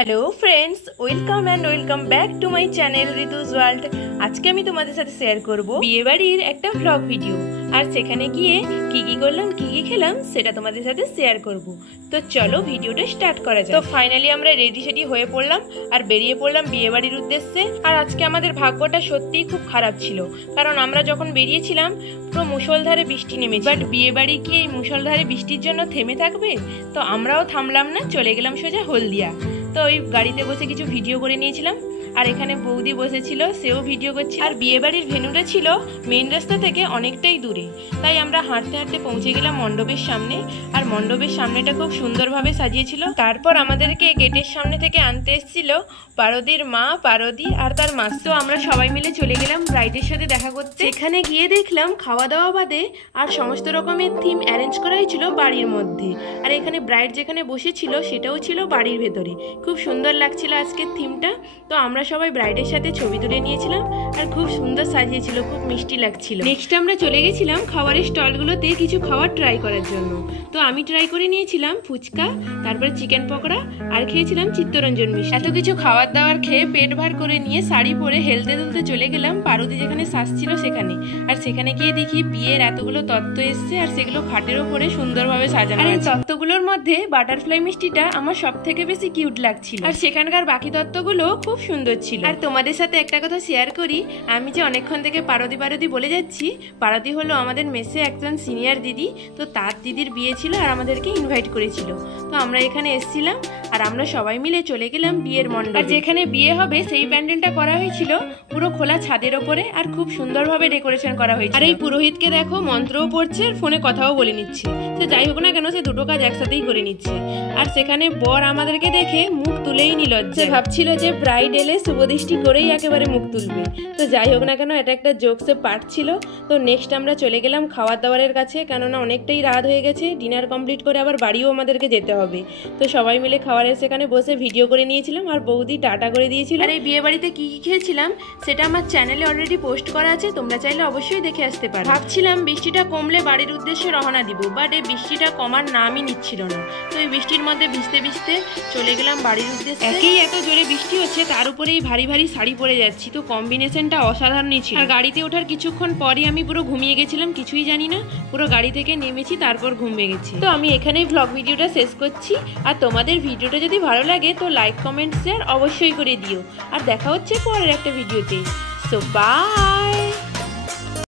Hello friends, welcome and welcome back to my channel Rituj world. आज के আমি তোমাদের সাথে শেয়ার করব বিয়ে বাড়ির একটা ব্লগ ভিডিও, আর সেখানে গিয়ে কি কি করলাম কি কি খেলাম সেটা তোমাদের সাথে শেয়ার করব। তো চলো ভিডিওটা স্টার্ট করা যাক। তো ফাইনালি আমরা রেডি সেডি হয়ে পড়লাম আর বেরিয়ে পড়লাম বিয়ে বাড়ির উদ্দেশ্যে। আর আজকে আমাদের ভাগ্যটা সত্যিই খুব খারাপ ছিল, কারণ আমরা যখন বেরিয়েছিলাম পুরো মুষলধারে বৃষ্টি নেমেছে। বাট বিয়ে বাড়ি কি এই মুষলধারে বৃষ্টির জন্য থেমে থাকবে? তো আমরাও থামলাম না, চলে গেলাম সোজা হলদিয়া। তো ওই গাড়িতে বসে কিছু ভিডিও করে নিয়েছিলাম, আর এখানে বৌদি বসেছিল, সেও ভিডিও করছিল। আর বিয়ে বাড়ির ভেন্যুটা ছিল মেইন রাস্তা থেকে অনেকটাই দূরে, তাই আমরা হাঁটতে হাঁটতে পৌঁছে গেলাম মণ্ডপের সামনে। আর মণ্ডপের সামনেটা খুব সুন্দরভাবে সাজিয়েছিল। তারপর আমাদেরকে গেটের সামনে থেকে আনতে এসেছিল পারদির মা, পারদি আর তার মাস। তো আমরা সবাই মিলে চলে গেলাম ব্রাইডের সাথে দেখা করতে। এখানে গিয়ে দেখলাম খাওয়া দাওয়া বাদে আর সমস্ত রকমের থিম অ্যারেঞ্জ করা হয়েছিল বাড়ির মধ্যে। আর এখানে ব্রাইড যেখানে বসেছিল সেটাও ছিল বাড়ির ভেতরে। খুব সুন্দর লাগছিল আজকের থিমটা। তো আমরা সবাই ব্রাইডের সাথে ছবি তুলে নিয়েছিলাম, আর খুব সুন্দর সাজিয়েছিল, খুব মিষ্টি লাগছিল। নেক্সট আমরা চলে গেছিলাম খাবারের স্টলগুলোতে কিছু খাবার ট্রাই করার জন্য। তো আমি ট্রাই করে নিয়েছিলাম ফুচকা, তারপরে চিকেন পকোড়া, আর খেয়েছিলাম চিত্তরঞ্জন মিষ্টি। এত কিছু খাবার দাবার খেয়ে পেট ভার করে নিয়ে শাড়ি পরে হেলতে দুলতে চলে গেলাম পারদি যেখানে সাজছিল সেখানে। আর সেখানে গিয়ে দেখি বিয়ের এতগুলো তত্ত্ব এসছে, আর সেগুলো খাটের ওপরে সুন্দরভাবে সাজানো। আর এই তত্ত্বগুলোর মধ্যে বাটারফ্লাই মিষ্টিটা আমার সব থেকে বেশি কিউট লাগছিল, আর সেখানকার বাকি তত্ত্বগুলো খুব সুন্দর ছিল। আর তোমাদের সাথে একটা কথা শেয়ার করি, আমি যে অনেকক্ষণ থেকে পারদি পারদি বলে যাচ্ছি, পারদি হলো আমাদের মেসে একজন সিনিয়র দিদি। তো তার দিদির বিয়ে ছিল আর আমাদেরকে ইনভাইট করেছিল। তো আমরা এখানে এসেছিলাম, আর আমরা সবাই মিলে চলে গেলাম বিয়ের মণ্ডপে। আর যেখানে বিয়ে হবে সেই প্যান্ডেলটা করা হয়েছিল পুরো খোলা ছাদের ওপরে, আর খুব সুন্দরভাবে ডেকোরেশন করা হয়েছে। আর এই পুরোহিতকে দেখো মন্ত্রও পড়ছে আর ফোনে কথাও বলে নিচ্ছে। তো যাই হোক না কেন, সে দুটো কাজ একসাথেই করে নিচ্ছে। আর সেখানে বর আমাদেরকে দেখে মুখ তুলেই নিল, যে ভাবছিল যে ব্রাইড এলে শুভদৃষ্টি করেই একেবারে মুখ তুলবে। তো যাই হোক না কেন, এটা একটা জোকসে পার্ট ছিল। তো নেক্সট আমরা চলে গেলাম খাবার দাবারের কাছে, কেননা অনেকটাই রাত হয়ে গেছে। ডিনার কমপ্লিট করে আবার বাড়িও আমাদেরকে যেতে হবে। তো সবাই মিলে খাবারের সেখানে বসে ভিডিও করে নিয়েছিলাম, আর বৌদি টাটা করে দিয়েছিল। আর এই বিয়ে বাড়িতে কি কি খেয়েছিলাম সেটা আমার চ্যানেলে অলরেডি পোস্ট করা আছে, তোমরা চাইলে অবশ্যই দেখে আসতে পারো। ভাবছিলাম বৃষ্টিটা কমলে বাড়ির উদ্দেশ্যে রওনা দিব, বাট এই বৃষ্টিটা কমার নামই নিচ্ছিল না। তো এই বৃষ্টির মধ্যে ভিজতে ভিজতে চলে গেলাম বাড়ির উদ্দেশ্যে। একেই এত জোরে বৃষ্টি হচ্ছে, তার উপরে এই ভারী ভারী শাড়ি পরে যাচ্ছি, তো কম্বিনেশনটা অসাধারণই ছিল। আর গাড়িতে ওঠার কিছুক্ষণ পরই আমি পুরো ঘুমিয়ে গেছিলাম, কিছুই জানি না। পুরো গাড়ি থেকে নেমেছি, তারপর ঘুমিয়ে গেছি। তো আমি এখানেই ব্লগ ভিডিওটা শেষ করছি। আর তোমাদের ভিডিওটা যদি ভালো লাগে তো লাইক কমেন্ট শেয়ার অবশ্যই করে দিও। আর দেখা হচ্ছে পরের একটা ভিডিওতে। So by.